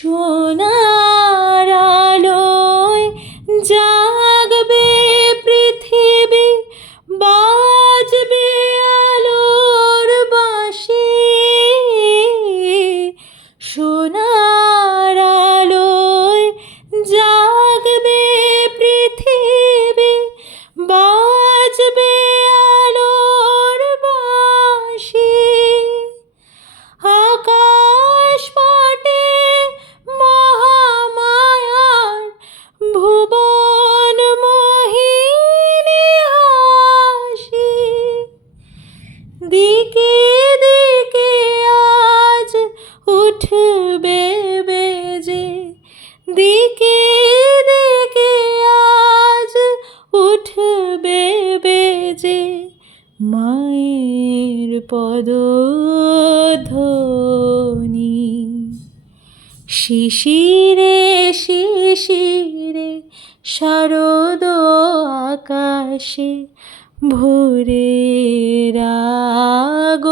সোনার আলোয় জাগবে পৃথিবী, বাজবে আলোর বাঁশি। সোনার আলোয় জাগবে পৃথিবী, বাজবে আলোর বাঁশি। আকাশ পাটে মহামায়ার ভুবন মোহিনী হাসি। দিকে দিকে আজ উঠবে বেজে, দিকে দিকে আজ উঠবে বেজে মায়ের পদধ্বনি। শিশিরে শিশিরে শারদ আকাশে ভোরের আগমনী।